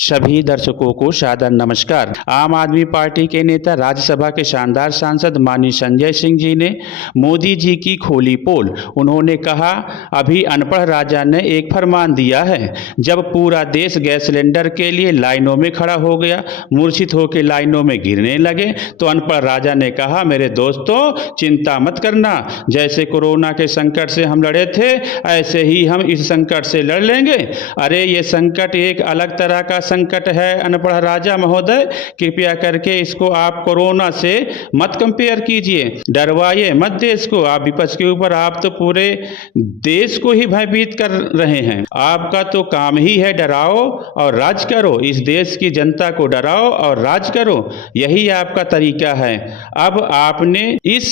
सभी दर्शकों को सादर नमस्कार। आम आदमी पार्टी के नेता राज्यसभा के शानदार सांसद माननीय संजय सिंह जी ने मोदी जी की खोली पोल। उन्होंने कहा, अभी अनपढ़ राजा ने एक फरमान दिया है। जब पूरा देश गैस सिलेंडर के लिए लाइनों में खड़ा हो गया, मूर्छित होकर लाइनों में गिरने लगे, तो अनपढ़ राजा ने कहा, मेरे दोस्तों चिंता मत करना, जैसे कोरोना के संकट से हम लड़े थे ऐसे ही हम इस संकट से लड़ लेंगे। अरे ये संकट एक अलग तरह का संकट है अनपढ़ राजा महोदय, कृपया करके इसको आप कोरोना से मत कंपेयर कीजिए, डरवाइए मत देश को। आप विपक्ष के ऊपर आप तो पूरे देश को ही भयभीत कर रहे हैं। आपका तो काम ही है डराओ और राज करो, इस देश की जनता को डराओ और राज करो, यही आपका तरीका है। अब आपने इस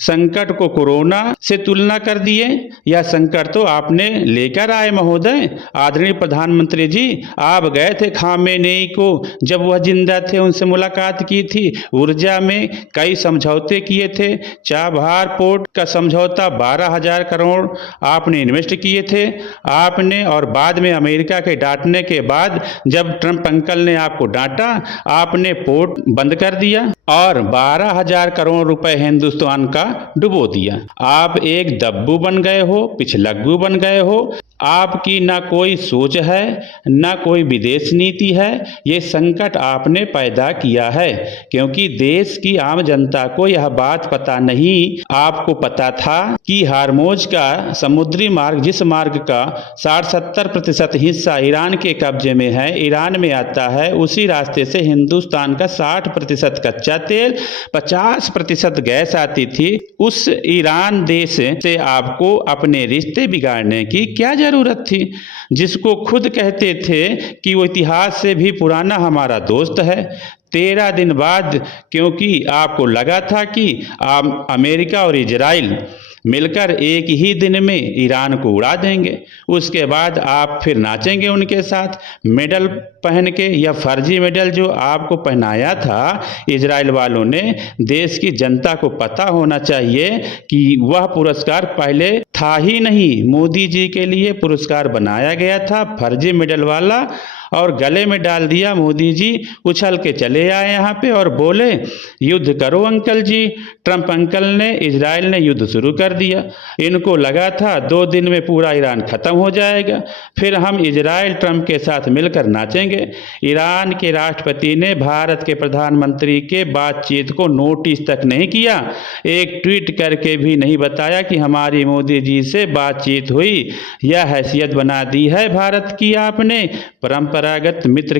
संकट को कोरोना से तुलना कर दिए, यह संकट तो आपने लेकर आए महोदय। आदरणीय प्रधानमंत्री जी, आप गए थे खामेनेई को, जब वह जिंदा थे उनसे मुलाकात की थी, ऊर्जा में कई समझौते किए थे। चाबहार पोर्ट का समझौता 12,000 करोड़ आपने इन्वेस्ट किए थे आपने, और बाद में अमेरिका के डांटने के बाद जब ट्रंप अंकल ने आपको डांटा, आपने पोर्ट बंद कर दिया और 12,000 करोड़ रुपए हिंदुस्तान का डुबो दिया। आप एक दब्बू बन गए हो, पिछलग्गू बन गए हो। आपकी ना कोई सोच है ना कोई विदेश नीति है, ये संकट आपने पैदा किया है, क्योंकि देश की आम जनता को यह बात पता नहीं। आपको पता था कि हार्मोज का समुद्री मार्ग, जिस मार्ग का 60-70% हिस्सा ईरान के कब्जे में है, ईरान में आता है, उसी रास्ते से हिंदुस्तान का 60% कच्चा तेल, 50% गैस आती थी। उस ईरान देश से आपको अपने रिश्ते बिगाड़ने की क्या जरूरत थी, जिसको खुद कहते थे कि वो इतिहास से भी पुराना हमारा दोस्त है। 13 दिन बाद, क्योंकि आपको लगा था कि अमेरिका और इजराइल मिलकर एक ही दिन में ईरान को उड़ा देंगे, उसके बाद आप फिर नाचेंगे उनके साथ मेडल पहन के, या फर्जी मेडल जो आपको पहनाया था इजराइल वालों ने। देश की जनता को पता होना चाहिए कि वह पुरस्कार पहले था ही नहीं, मोदी जी के लिए पुरस्कार बनाया गया था फर्जी मेडल वाला, और गले में डाल दिया। मोदी जी उछल के चले आए यहाँ पे और बोले, युद्ध करो अंकल जी। ट्रंप अंकल ने, इजराइल ने युद्ध शुरू कर दिया। इनको लगा था 2 दिन में पूरा ईरान खत्म हो जाएगा, फिर हम इजराइल ट्रंप के साथ मिलकर नाचेंगे। ईरान के राष्ट्रपति ने भारत के प्रधानमंत्री के बातचीत को नोटिस तक नहीं किया, एक ट्वीट करके भी नहीं बताया कि हमारी मोदी जी से बातचीत हुई। यह हैसियत बना दी है भारत की आपने, परंपरागत मित्र